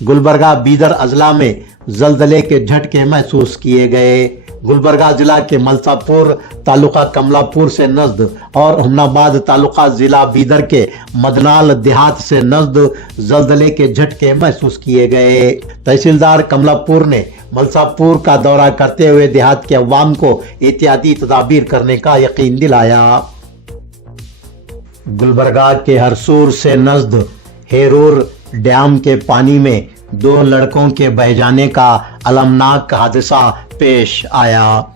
गुलबर्गा बीदर अजला में जलजले के झटके महसूस किए गए। गुलबर्गा जिला के मलसापुर तालुका कमलापुर से नजद और हुमनाबाद तालुका जिला बीदर के मदनाल देहात से नजद जलजले के झटके महसूस किए गए। तहसीलदार कमलापुर ने मलसापुर का दौरा करते हुए देहात के अवाम को एहतियाती तदाबीर करने का यकीन दिलाया। गुलबर्गा के हरसूर से नजद हेरूर डैम के पानी में 2 लड़कों के बह जाने का अलमनाक हादसा पेश आया।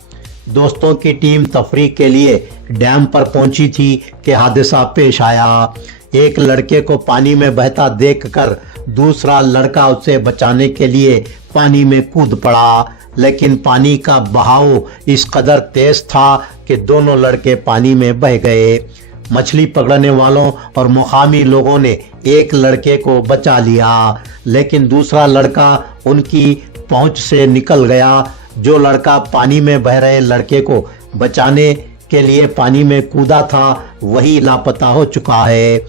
दोस्तों की टीम तफरीह के लिए डैम पर पहुंची थी कि हादसा पेश आया। एक लड़के को पानी में बहता देखकर दूसरा लड़का उसे बचाने के लिए पानी में कूद पड़ा, लेकिन पानी का बहाव इस कदर तेज था कि दोनों लड़के पानी में बह गए। मछली पकड़ने वालों और मुकामी लोगों ने एक लड़के को बचा लिया, लेकिन दूसरा लड़का उनकी पहुंच से निकल गया। जो लड़का पानी में बह रहे लड़के को बचाने के लिए पानी में कूदा था वही लापता हो चुका है।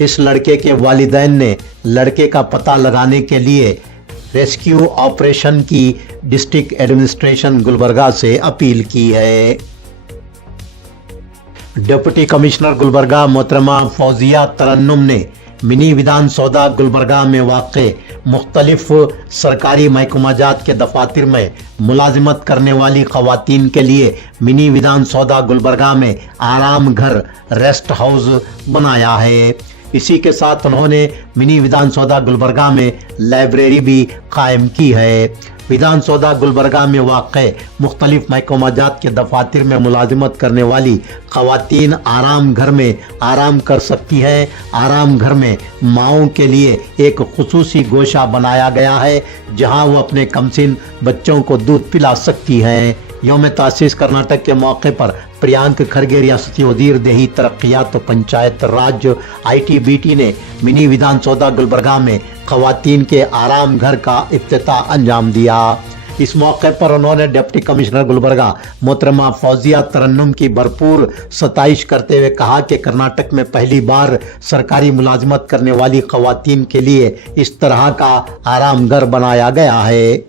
इस लड़के के वालिदैन ने लड़के का पता लगाने के लिए रेस्क्यू ऑपरेशन की डिस्ट्रिक्ट एडमिनिस्ट्रेशन गुलबर्गा से अपील की है। डिप्टी कमिश्नर गुलबर्गा मोहतरमा फौजिया तरन्नुम ने मिनी विधान सौदा गुलबर्गा में वाक़े मुख्तलिफ सरकारी महकमाजात के दफातर में मुलाजिमत करने वाली ख़वातीन के लिए मिनी विधान सौदा गुलबर्गा में आराम घर रेस्ट हाउस बनाया है। इसी के साथ उन्होंने मिनी विधान सौदा गुलबर्गा में लाइब्रेरी भी कायम की है। विधान सौदा गुलबर्गा में वाक़े मुख्तलिफ महकमाजात के दफातर में मुलाजिमत करने वाली ख़वातीन आराम घर में आराम कर सकती हैं। आराम घर में माओं के लिए एक खुसूसी गोशा बनाया गया है जहां वो अपने कमसिन बच्चों को दूध पिला सकती हैं। यौम तासीस कर्नाटक के मौके पर प्रियांक खरगे रियासती वजीर देही तरक्यात तो पंचायत राज ITBT ने मिनी विधान सौदा गुलबर्गा में ख़वातीन के आराम घर का इफ्तिताह अंजाम दिया। इस मौके पर उन्होंने डिप्टी कमिश्नर गुलबर्गा मोहतरमा फौजिया तरन्नुम की भरपूर सताइश करते हुए कहा कि कर्नाटक में पहली बार सरकारी मुलाजिमत करने वाली ख़वातीन के लिए इस तरह का आराम घर बनाया गया है।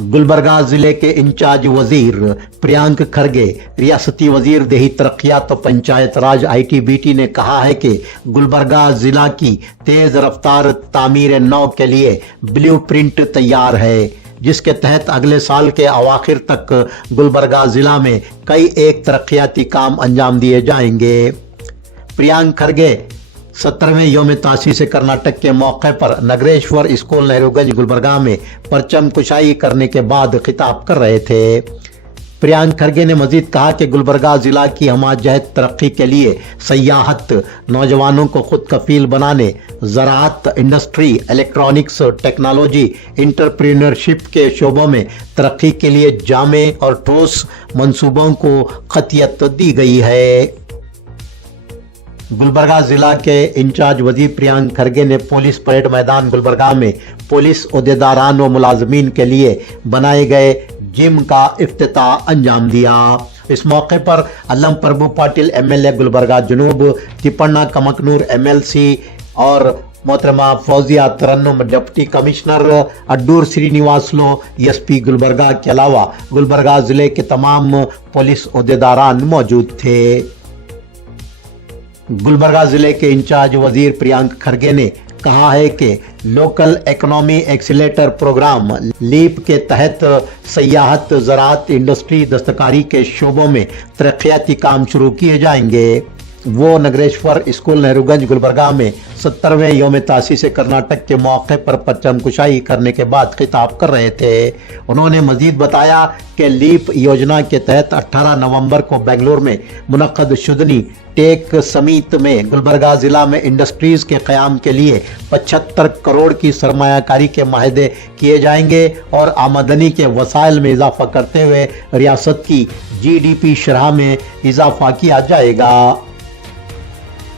गुलबर्गा जिले के इंचार्ज वजीर प्रियांक खरगे रियासती वजीर देही तरक्यात तो पंचायत राज ITBT ने कहा है कि गुलबर्गा जिला की तेज रफ्तार तामीर नौ के लिए ब्लूप्रिंट तैयार है, जिसके तहत अगले साल के अवाखिर तक गुलबर्गा जिला में कई एक तरक्याती काम अंजाम दिए जाएंगे। प्रियांक खरगे 17वें यौम तासीस कर्नाटक के मौके पर नगरेश्वर स्कूल नेहरूगंज गुलबर्गा में परचम कुशाई करने के बाद खिताब कर रहे थे। प्रियांक खरगे ने मजीद कहा कि गुलबर्गा जिला की हमाजहत तरक्की के लिए सयाहत, नौजवानों को खुद कफील बनाने, ज़राअत, इंडस्ट्री, इलेक्ट्रॉनिक्स, टेक्नोलॉजी, इंटरप्रीनरशिप के शोबों में तरक्की के लिए जामे और ठोस मंसूबों को खतियत दी गई है। गुलबर्गा जिला के इंचार्ज वजीर प्रियांक खरगे ने पुलिस परेड मैदान गुलबर्गा में पुलिस ओहदेदारान व मुलाजमीन के लिए बनाए गए जिम का इफ्तिताह अंजाम दिया। इस मौके पर अल्लम प्रभु पाटिल MLA गुलबर्गा जनूब, तिपन्ना कमकनूर MLC और मोहतरमा फौजिया तरन्नुम डिप्टी कमिश्नर अड्डूर श्रीनिवासलो SP गुलबर्गा के अलावा गुलबर्गा जिले के तमाम पुलिस ओहदेदारान मौजूद थे। गुलबर्गा जिले के इंचार्ज वजीर प्रियांक खरगे ने कहा है कि local economy accelerator programme leap के तहत सयाहत, ज़राअत, इंडस्ट्री, दस्तकारी के शोबों में तरक्याती काम शुरू किए जाएंगे। वो नगरेश्वर स्कूल नेहरूगंज गुलबर्गा में 17वें यौम तासीस कर्नाटक के मौके पर परचम कुशाई करने के बाद खिताब कर रहे थे। उन्होंने मजीद बताया कि लीप योजना के तहत 18 नवंबर को बेंगलुरु में मुनक्कद शुदनी टेक समिट में गुलबर्गा जिला में इंडस्ट्रीज के क़याम के लिए 75 करोड़ की सरमायाकारी के माहदे किए जाएंगे और आमदनी के वसाइल में इजाफा करते हुए रियासत की GDP शरह में इजाफा किया जाएगा।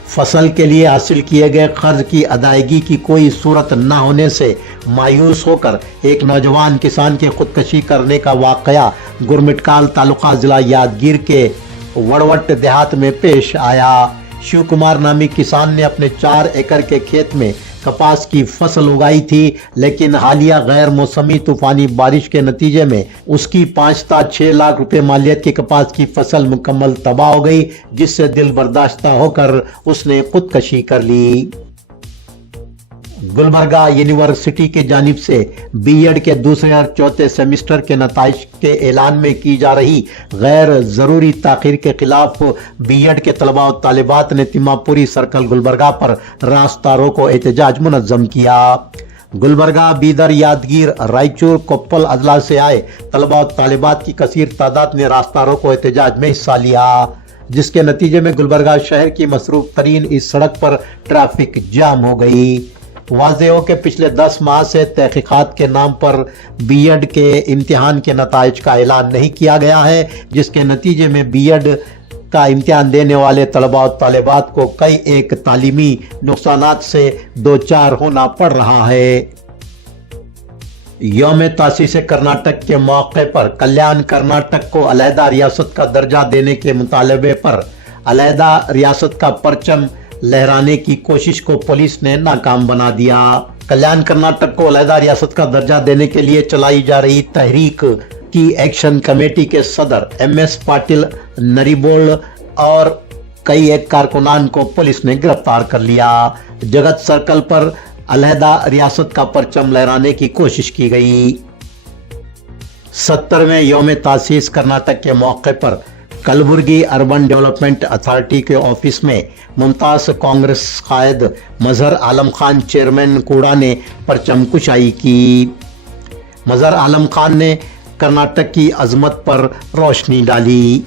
फसल के लिए हासिल किए गए कर्ज की अदायगी की कोई सूरत न होने से मायूस होकर एक नौजवान किसान के खुदकशी करने का वाक़या गुरमिटकाल तालुका जिला यादगीर के वड़वट देहात में पेश आया। शिव कुमार नामी किसान ने अपने 4 एकड़ के खेत में कपास की फसल उगाई थी, लेकिन हालिया गैर मौसमी तूफानी बारिश के नतीजे में उसकी 5 से 6 लाख रुपए मालियत की कपास की फसल मुकम्मल तबाह हो गई, जिससे दिल बर्दाश्ता होकर उसने खुदकशी कर ली। गुलबर्गा यूनिवर्सिटी की जानिब से बीएड के दूसरे और चौथे सेमेस्टर के नताइज के ऐलान में की जा रही गैर ज़रूरी ताख़ीर के खिलाफ बीएड के तलबा और तालिबात ने तिम्मापुरी सर्कल गुलबर्गा पर रास्ता रोको एहतजाज मुनज़्ज़म किया। गुलबर्गा, बीदर, यादगीर, रायचूर, कोप्पल अजला से आए तलबा और तालिबात की कसीर तादाद ने रास्ता रोको एहतजाज में हिस्सा लिया, जिसके नतीजे में गुलबर्गा शहर की मसरूफ तरीन इस सड़क पर ट्रैफिक जाम हो गई। वाज़ेह हो कि पिछले 10 माह से तहकीकात के नाम पर बीएड के इम्तिहान के नताइज का ऐलान नहीं किया गया है, जिसके नतीजे में बीएड का इम्तिहान देने वाले तलबा और तालिबात को कई एक तालीमी नुकसानात से दो चार होना पड़ रहा है। यौम तासीस कर्नाटक के मौके पर कल्याण कर्नाटक को अलहदा रियासत का दर्जा देने के मुतालबे पर अलहदा रियासत का परचम लहराने की कोशिश को पुलिस ने नाकाम बना दिया। कल्याण कर्नाटक को अलहदा रियासत का दर्जा देने के लिए चलाई जा रही तहरीक की एक्शन कमेटी के सदर MS पाटिल, नरीबोल और कई एक कारकुनान को पुलिस ने गिरफ्तार कर लिया। जगत सर्कल पर अलहदा रियासत का परचम लहराने की कोशिश की गई। 70वें यौम तासीस कर्नाटक के मौके पर कलबुर्गी अर्बन डेवलपमेंट अथॉरिटी के ऑफिस में मुमताज कांग्रेस कायद मजहर आलम खान चेयरमैन कूड़ा ने परचम कुशाई की। मजहर आलम खान ने कर्नाटक की अजमत पर रोशनी डाली।